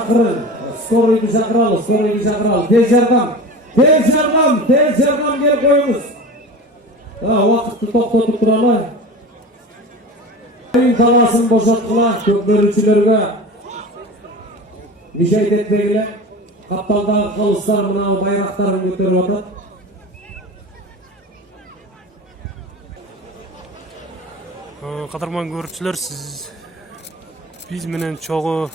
Akırın. Skoroyu çakıralım. Tez yardım gel koyunuz. Vakıtlı toplatıp duralım. Oyun talasını boşalttılar kökbörüçülerge. Müşahit etmegiler. Kaptaldağı kalıstlar mına bayraklarını götürüp atat. Кадырман көрүүчүлөр, биз менен чогуу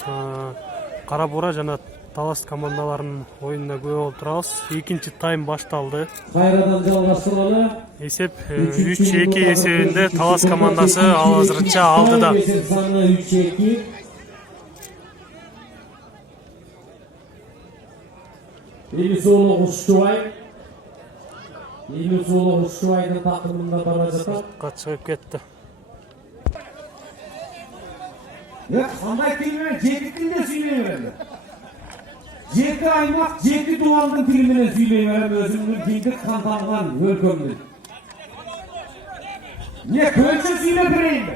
Кара Бура жана Талас командаларынын оюнуна күбө болуп турабыз. Экинчи тайм башталды. Кайрадан жалгаштыралы. Эсеп 3-2 эсебинде Талас командасы азырынча алдыда. 3-2. Илисулу Кушчубайдын такымында бара жатат. Чыгып кетти. Қандай тілмен, жеті тілде сөйлей берді. Жеті аймақ, жеті туғандың тіліменен сөйлей берді өзімнің кейдік қантанған өлкөмдің. Не, көлші сөйлеп берейін бе?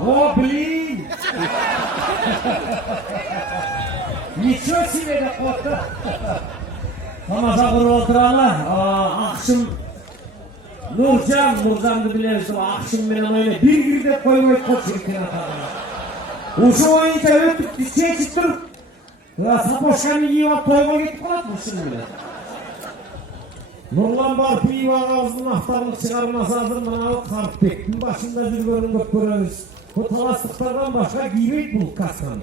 О, блин! Ничего себе де қотты. Тамаша құрып отыралы, ақшым Нұржанды білеміз, ақшым менен ойны бір кірдеп қоймайды қот жігіттен атағына. Uşu oyunca ötüp çekip durup Sapoşkanı yiyip toyma gitip kalat mısın bile? Nurlan var piva ağzının ahtarlık çıkarması hazır manalı Karpbek'in başında жүргөнүн көп көрөбүz. Bu talaslıklardan başka giymeydi bu kaskanı.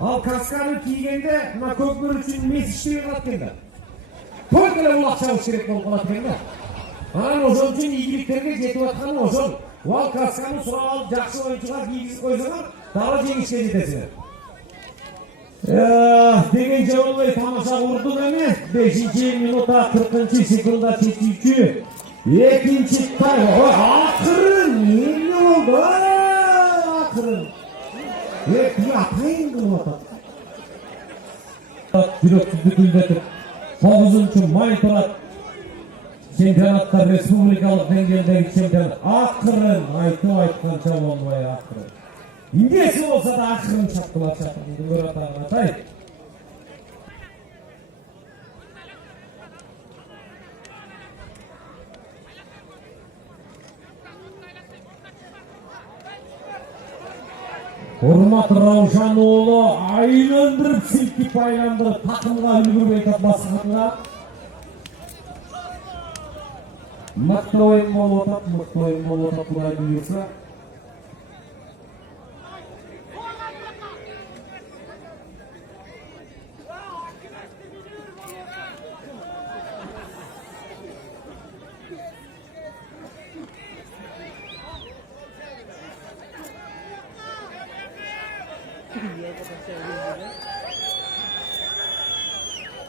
Al kaskanı giygende mına kökbөр üçün mes iştegi kalat kende. Toy kele ulak çabış керек болуп калат кende. Анан ошол үчүн ийгиликтерге жетип атканы ошол. Ол касканы сурап алып жакшы оюнчуга кийгизип койсоңор дагы жеңишке жетесиңер. Деген жолубай тамаша курдук эми 5-минутта 40-секундда чечүүчү экинчи тайм. Акырын эмне болду? Акырын. Атайын кылып атат. Жүрөксүздүк билдетип 9-чу май турат. Чемпионаттар республикалық деңгээлдеги чемпионат. Акырын айтып айтканча болбой акырын. Индеси болса да акырын чапкылап чакырды көрөтаган атай. Урмат Раушан уулу айландырып силкип айландырып такымга үлгүрбөй басканга. Мықты ойын болуп атат, Кудай буйрса.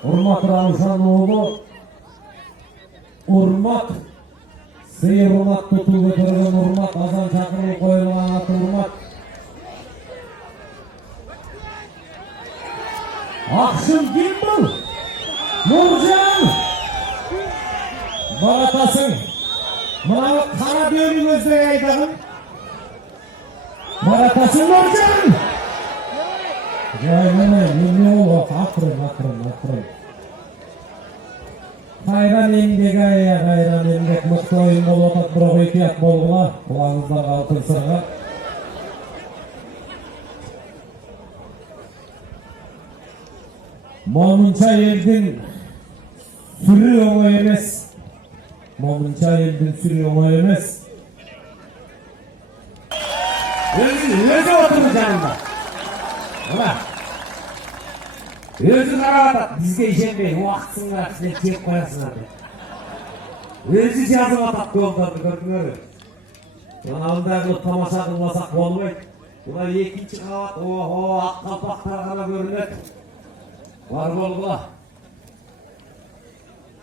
Урмат Раушан уулу Урмат Сый урмат тутуу көтөргөн урмат, азан чакырып коюлган аты урмат. Акшым ким бул? Нуржан! Баратасың. Мына кара дөөнү көздөй айдагын. Баратасың Нуржан! Эмне болду? Акырын. Кайран эмгек мыкты оюн болуп атат, бирок экият болгула. Кулаңыздарга алтын сырга. Момунча элдин сүрү оңой эмес. Өзү отурду жанында. Өзі қарап атат, бізге ишенбей, уақытсыңдар, сілер кеп қоясыңдар деп. Өзі жазып атат голдарды көрдіңер. Алдындағы тамаша қылмасақ болмайды. Бұлар екінші қабат, ақ қалпақтар ғана көрінеді. Бар болғыла.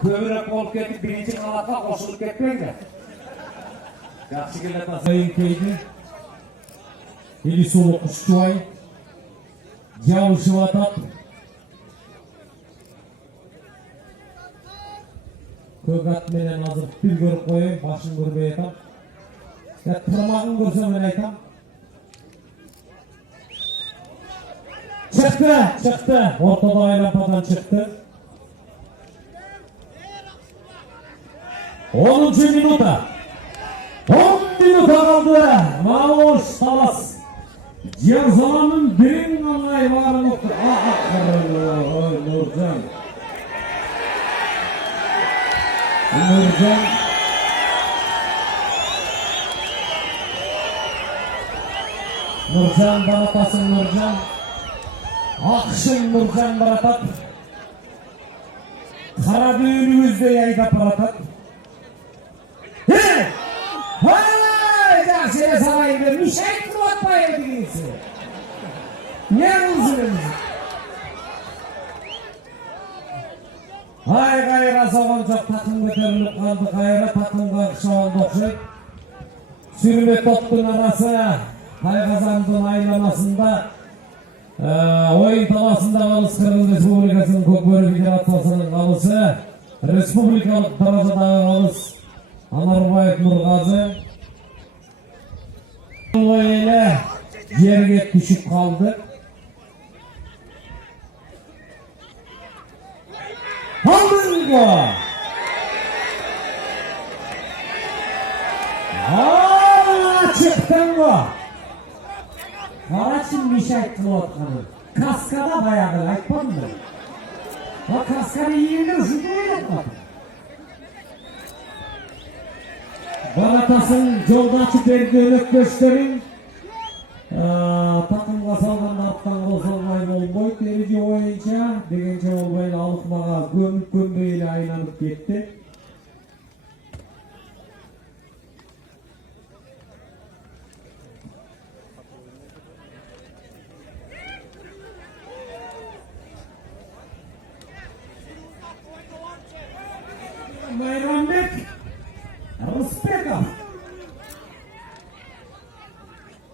Көбірек болып кетіп, бірінші қабатқа қосылып кетпеңдер. Жақсы келет асайын кейді. Илисулу Кушчубай жабышып атат. Көк ат менен азыр бир көрүп коеюн, башын көрбөй атам. Тырмагын көрсөм мен айтам. Çıktı. Ortada aylampadan çıktı. 10. minuta. 10 minuta kaldı. Maoş Talas. Cihazanın birin anlayı var nokta. Nurcan. Nurcan baratasın Nurcan. Akşın Nurcan baratat. Kara düğünümüzde yayda baratat. Hey! Hay! Cahşire sarayım vermiş. Hey kıvatmayın birisi. Ne uzunuz? Hay gayra soğancak takım götürülüp kaldı gayra takımga kışağın dokşay. Sürme toplun arası Taykazandın aylamasında oyun talasında kalış Kırgız Respublikası'nın Kökbörü Federasyası'nın kalışı Respublikalık darajadağı kalış Anarbayev Nurgazı ile yerge düşüp kaldı. Aldın gol! Çıktın gol! Karaçın Mişay Kılıvatkan'ı Kaskada bayağı ayıpmadın mı? O Kaskada yiyindir şunu oynatmadın. Baratas'ın Joldaçı Bergölük gösterin takımga salgan arttан kosолмай болбойт. Erici oyunca degençe olmayın alıkmağa gömbüyle aylanıp gitti. Mayranbek Rıspekov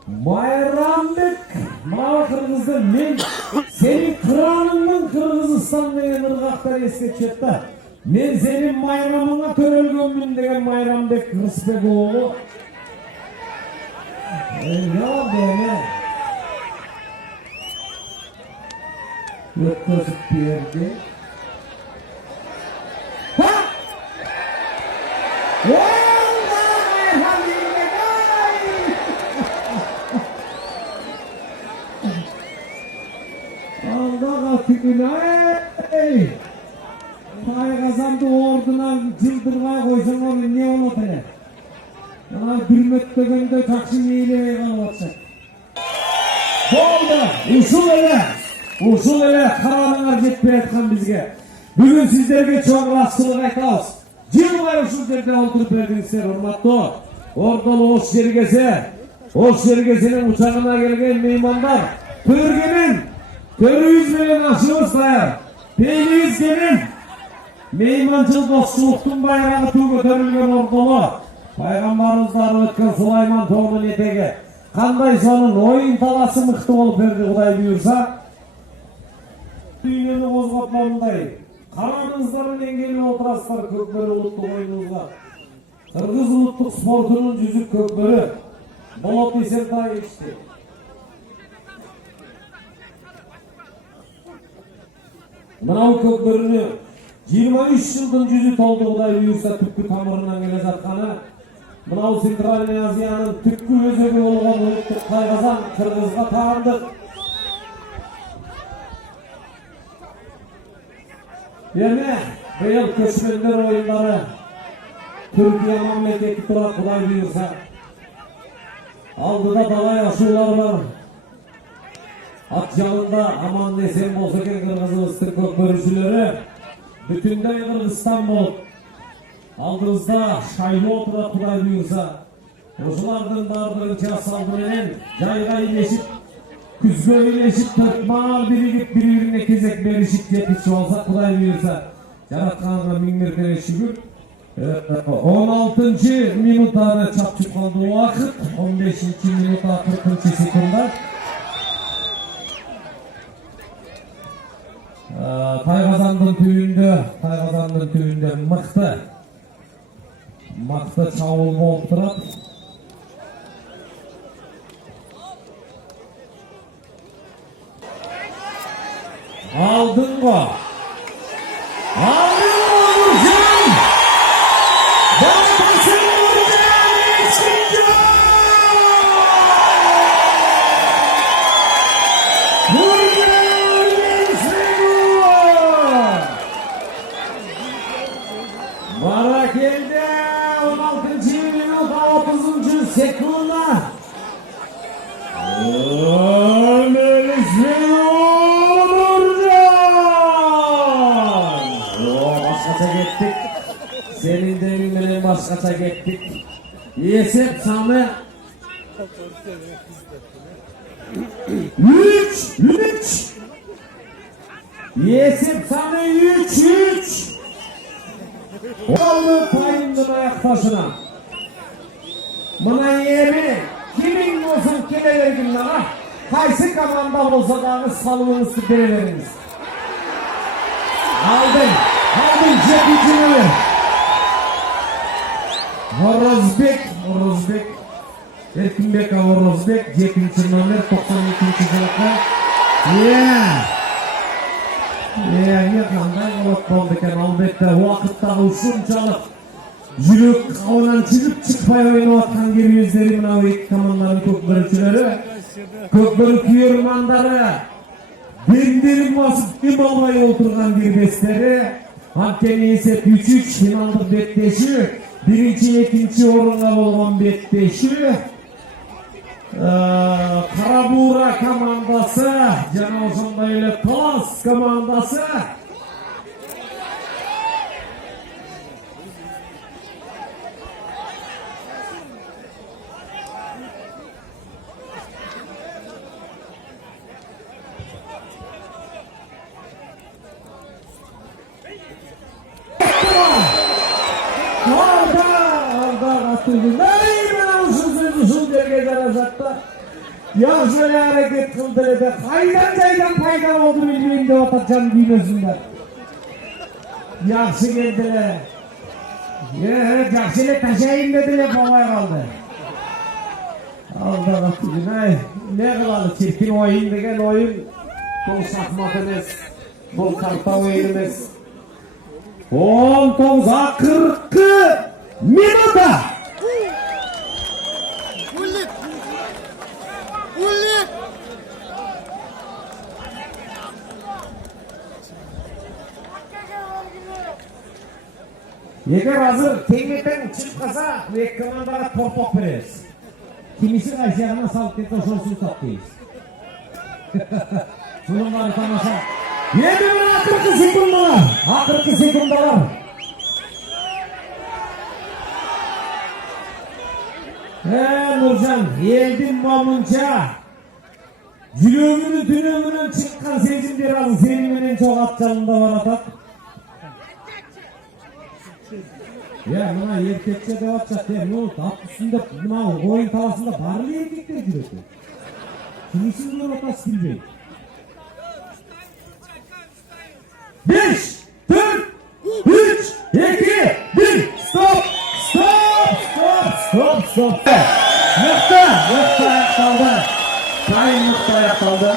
Bayramlık Mağla Kırgız'da men senin kıranının Kırgızistan degen ırgaktan esket çöpті. Men senin bayramına törölgönmün degen Bayramlık Rıspekoğlu. Ya böyle ötközüp berdi. Ha! Ey! Taykazandı orduna cıldırmaya koysan onu ne olur hele? Yana gülmettегенде takşın neyle kalıp atacak. Oldu! Uşul ele karanılar jetpey atkan bizge. Bugün sizlerge çoğun rastılık aytabız. Jıl boyu uşul жерде olturup berdiңиздер, урматтуу. Ордолу Ош Жергесинин учагына келген меймандар, төрүбүз менен ашыбыз даяр. Пейилибиз келин. Мейманчыл достуулуктун байрагы туу көтөрүлгөн Ордолу. Пайгамбарыбыздар өткөн Сулайман тоонун этеги. Кандай сонун оюн таласы мыкты болуп берди Кудай буйрса. Дүйнөнү козготмогундай. Караңыздар менен келип отурасыздар Көкбөрү улуттук оюнубузга. Кыргыз улуттук спортунун жүзүк көкбөрү Болот Исентай ишти. Мынау көкбөрүнү 23 жылдын жүзү толду Кудай буйрса түпкү тамырынан келе жатканы. Мынау Центральный Азиянын түпкү өзөгү болгон улуттук Тайгазан Кыргызга таандык. Эми быйыл көчмөндөр оюндары Түркия мамлекети турат Кудай буйрса. Алдыда далай ашуулар бар. Ат жалында аман эсен болсо экен кыргызыбыздын көкбөрүчүлөрү бүтүндөй Кыргызстан болуп алдыбызда шайлоо турат Кудай буйрса. Ошолардын баардыгын час алды менен жайга илешип, күзгө илешип, төртмаал биригип бири-бирине кезек беришип жетишип алса Кудай буйрса. Жаратканга миң мертебе шүгүр. 16 минутада чапчып калды убакыт. 15 минута 40 секунда. Тайгазандын түбүндө мыкты чабуул болуп турат. Aldın mı? Aldın mı Nurcan? Babasın Nurcan ikinci. Nurcan Esremur. Barakelde 16. minut 30. sekunda. Başkaça gittik. Senin de eminlerin başkaça gittik. Yesep Sami. 3. Yesep Sami 3. Oldu payındın ayak taşına. Buna yeri kimin olsun kime vergin bana. Kaysı kamanda olsa da salımınızı veririz. Aldın cebicini. Horozbek. Erkinbek Horozbek 7. numara 92. sınıfta. Qanday olib qoldi ekan albatta vaqtdagi shunchalik yurak qonidan chiqib o'ynayotgan yeryüzleri mana bu ikki tomonlarning ko'kbirchilari ko'kbir kuyurmandari dendirim bosib imolmay o'tirgan derbestari Hakkeni esep 3-3 finalda betleşi birinchi ikkinchi o'ringa bo'lgan betleşi Karabura komandası, Cana Ozan'da ile Talas komandası. Yaxşı böyle hareket kıldı dedi. Haydan fayda oldu bilmeyin de atacağım düğmesinden. Yaxşı geldiler. Yaxşı ile taşıyayım dediler babaya kaldı. Allah Allah. Ne kılalı çirkin oyun degen oyun. Bu şahmat emez. Bu karta oyun emez. 19'a 40 minuta. Eğer hazır tekmeten çıkmasa ve komandara top veririz. Kimisi kaysayana salıp gitse şonsunu toplayız. Sunumları tamasa. Yedin akırkı sekundalar. Akırkı sekundalar. Nurcan, yeldin mamunca. Yüreğinin dünümünün çıkan sezim biraz senin çok atçalında var atak. Ya buna erkekçe de atacak ya ne oldu? At üstünde buna oyun tavasında barlı erkekler giriyor. Kimisi bunun atası bilmiyor. 5, 4, 3, 2, 1, stop! Nokta ayak kaldı. Sayın nokta ayak kaldı.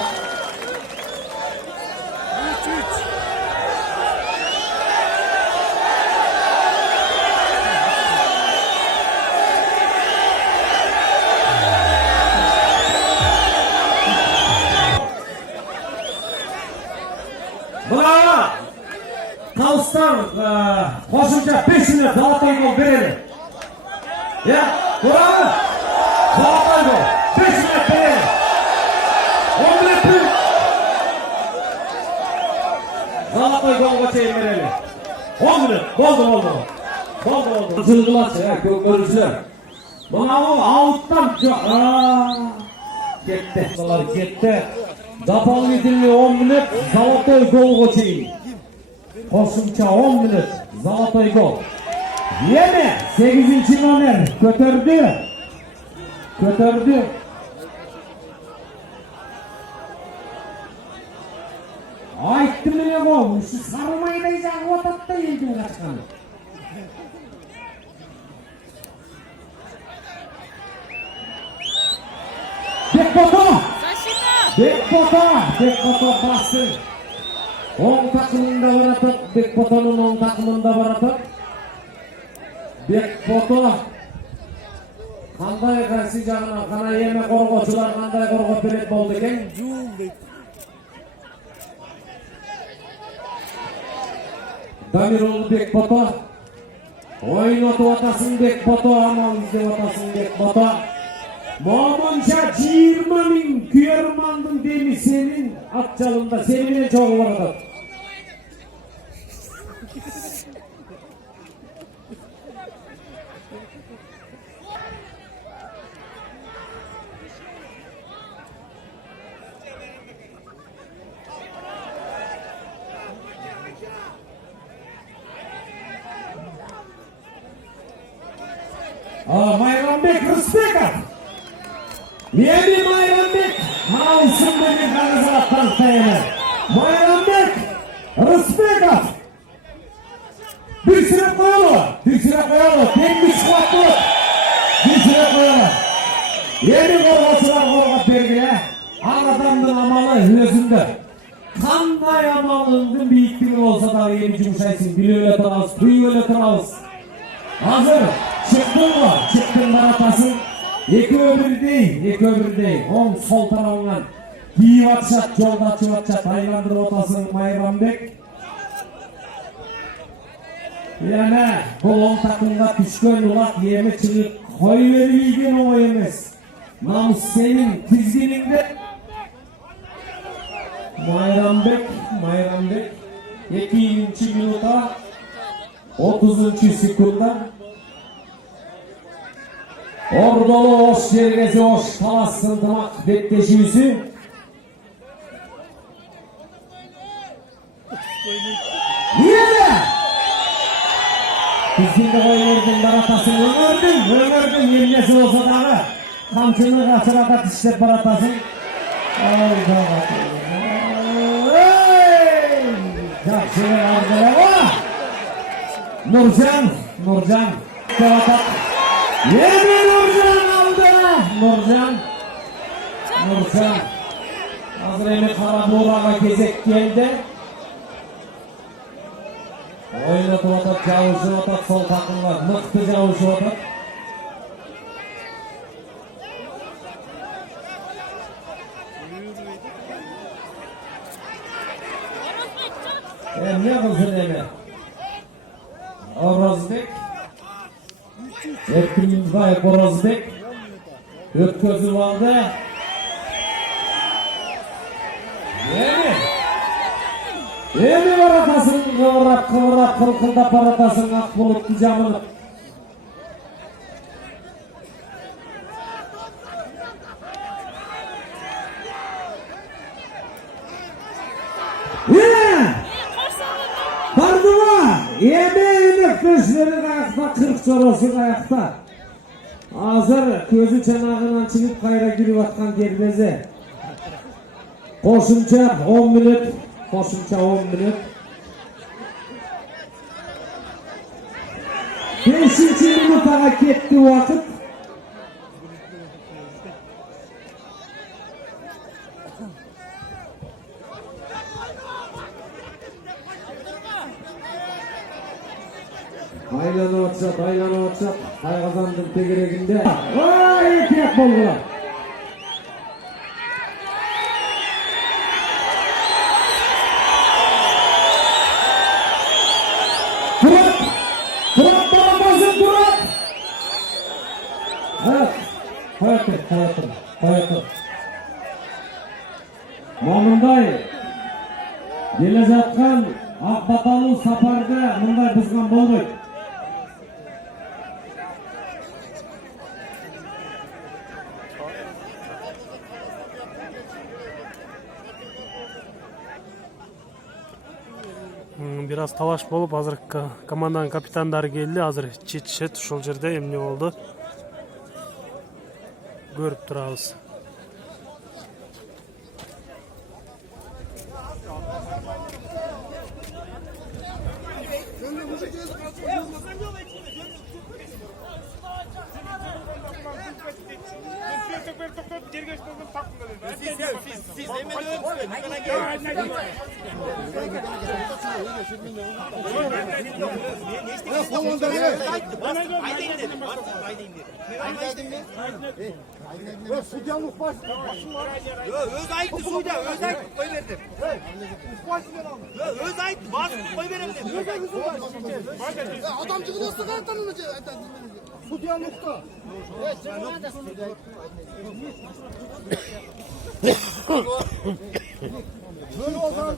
Bravo! Tavustan koşunca 5 minut Galatay gol verelim. Ya bravo! Galatay gol 5 minut verelim. 10 minut Galatay gol geçeyim verelim. 10 minut oldu. Çılgılaç ya görüşler. Bana o outtan gitti. Дополнительный 10 minut Zalatoy gol geçeyim. Koşumça 10 minut Zalatoy gol. Yeme 8. numara götürdü. Ayttım ne gol? Şu sarmayı da otatta yedim kaçkanı. Bek Beko bastı. Оң takımında baratат, Бекботонун оң takımında baratат. Бекбото кандай каршы жагынан кана эми коргоочулар кандай коргоп берет болду экен. Дамирулу Бекбото ойнотуп атасың Бекбото, амал издеп атасың Бекбото. Момунча 20 000 күйөрмандын деми сенин ат жалында сени менен чогуу баратат. Майрамбек Рысбеков. Эми Майрамбек алсын деген канызаттан таяны. Майрамбек Рысбеков. Düşürüp koyalı. Tengmiş kuatlı. Düşürüp koyalı. Emin korgosуlar korgop bергиле. Ал адамдын амалы өзүндө. Кандай амалыңдын бийиктиги болсо дагы эми жумшайсың, билип эле турабыз, туюп эле турабыз. Азыр çıktın baratasın. Ekөө бирдей, оң сол тарабынан кийип атышат, жолду ачып атышат, айландырып атасың Майрамбек. Эме бул оң такымга түшкөн улак эми чыгып кой бербейген оңой эмес. Намыс сенин тизгиниңде. Майрамбек 2-минутта 30-секундда Ордолу ош жергези ош талас сындымак беттешүүсү. Тизгинде койгордун баратасың, өңөрдүн эмнеси болсо дагы камчыны качырата тиштеп баратасың. Жакшы алдыра. Нуржан Каватак. Эми Нуржан алдыра. Нуржан. Азыр эми Кара Буурага кезек келди. Ойнотуп атат, жабышып атат сол такымга, мыкты жабышып атат. Эмне кылсын эми? Орозбек Эркинбаев Орозбек өткөзүп алды. Эми баратасың, кыбырап кылкылдап баратасың ак булутты жамынып. Бардыма, эми өнөктөшүлөрүн аякта, 40 чоросун аякта. Азыр көзү чанагынан чыгып кайра кирип аткан Кербезе. Кошумча 10 мүнөт. 5-минутага кетти убакыт. Айланып атышат. Тайгазандын тегерегинде. Ой, тек болгула. Турат баратасың, Турат. Кайтыр. Мамындай келе жаткан ак баталуу сапарды мындай бузган болбойт. Бир аз талаш болуп, азыр команданын капитандары келди, азыр чечишет, ушул жерде эмне болду көрүп турабыз. Судьянlık baş. Öz ayıktı suyda, öz ayıktı koy verdim. Öz ayıktı, basıp koy verdim. Adam çıkıyorsa kan tanınacak. Судьянlıkta. Böyle o zaman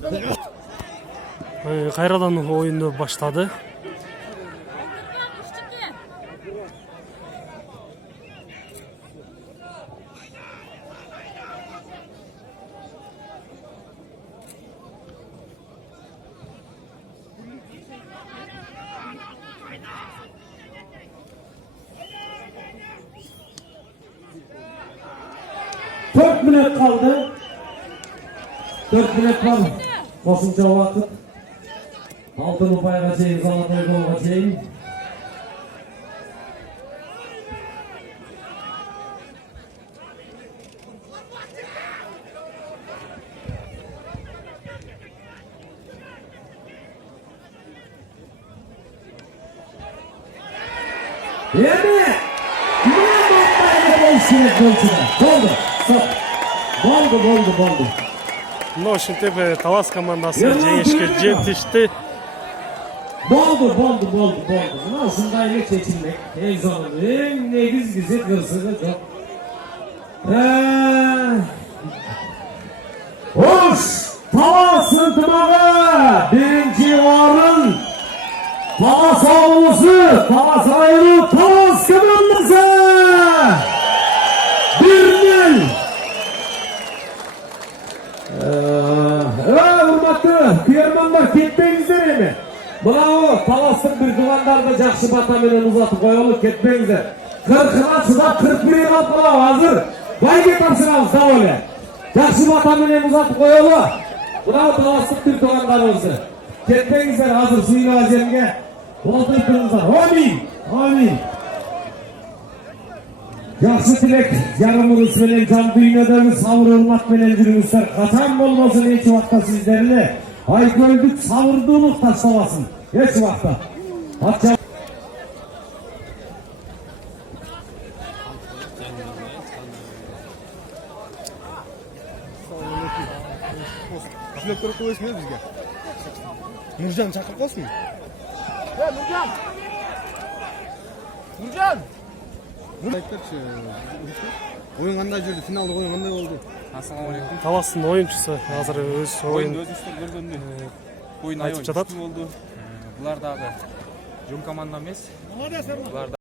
Кайрадан оюнду баштады. Dört minut kaldı. 4 minut var. Qo'shimcha vaqt. Oltin upaga cheyin, zolotay golga cheyin. Endi Bo'ldi. Bo'ldi. Но ушинтип Талас командасы жеңишке жетишти. Bo'ldi. Mana shunday эле chechilmek. Eng negizgisi qirsig'i yo'q. Xo'sh, Talas intimog'i birinchi o'rin. Talas ovuzi, Talas rayoni, Talas komandasi. 1-0. Hurmatli ko'rmanlar, ketmangizlar endi. Bravo, Talasning bir tuğanlarını жақсы bata bilan uzatib qo'yaylik, ketmangizlar. 40'a chidab 41 qolib qoladi hozir. Bayga topshiramiz davole. Yaxshi bata bilan uzatib qo'yaylik. Bravo, Talasning bir tuğanlarimiz. Ketmangizlar hozir suyga ajemga. O'tirib turingizlar. Amin. Yaxshi tilak, yarımınız bilen can dünyadagi sabır hurmat bilen yuringizlar. Qachon bo'lmasin hech vaqtda sizlarni Ayko'lduk sabırlılık tashlamasın. Hech vaqtda. Şuraya koyup koyuyorsunuz bizge. Nurcan çakır olsun. Nurcan! Oyun qanday жүрдү? Финалда oyun qanday oldu? Ассалаумағалейкум. Таластын оюнчусу азыр өз оюн Өзү үстүн көргөндө ойын айтып жатат. болду. Булар дагы жөн команда эмес. Булар